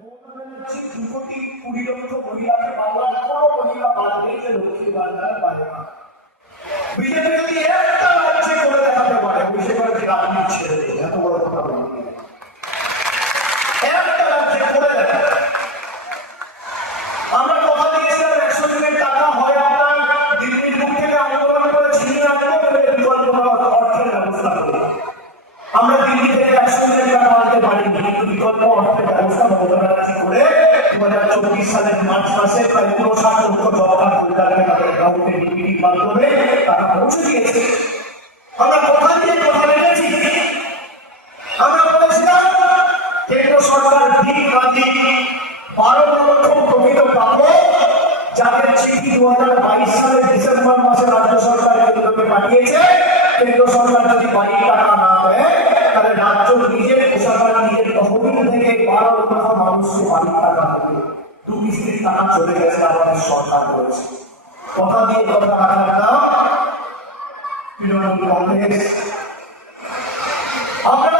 2,20,00,000 মহিলাকে বাংলার কোনো মহিলা বাদ নেই যে লক্ষ্মী ভান্ডার পাবে না। বিজেপি যদি একটা রাজ্যে করে দেখাতে পারে, বুঝতে পারে রাজনীতি ছেড়ে দেবে, এত বড় কথা বলি, একটা রাজ্যে করে দেখাতে। আমরা কথা দিয়েছিলাম 100 দিনের টাকা হয় আপনার দিল্লির বুক থেকে আন্দোলন করে ছিনিয়ে আনবো, বিকল্প অর্থের ব্যবস্থা করবো। আমরা দিল্লি থেকে 100 দিনের টাকা আনতে পারিনি, কিন্তু বিকল্প অর্থের ব্যবস্থা মমতা ব্যানার্জি করে 2024 সালের মার্চ মাসে প্রায় 59 লক্ষ জব কার্ড কলকাতায় তাদের অ্যাকাউন্টে ডিপিটির মাধ্যমে টাকা পৌঁছে দিয়েছে। আমরা কথা দিয়ে কথা রেখেছি। আমরা বলেছিলাম কেন্দ্র সরকার দিক রাজি 12 লক্ষ প্রকৃত প্রাপ্য, যাদের চিঠি 2022 সালের ডিসেম্বর মাসে রাজ্য সরকার কেন্দ্রকে পাঠিয়েছে। কেন্দ্র সরকার যদি বাড়ির টাকা না দেয়, তাহলে রাজ্য নিজের সরকার নিজের তহবিল থেকে 12 লক্ষ মানুষকে বাড়ির টাকা দেবে। 2 কিস্তির টাকা চলে গেছে, আমাদের সরকার করেছে। কথা দিয়ে কথা রাখা তৃণমূল কংগ্রেস। আপনারা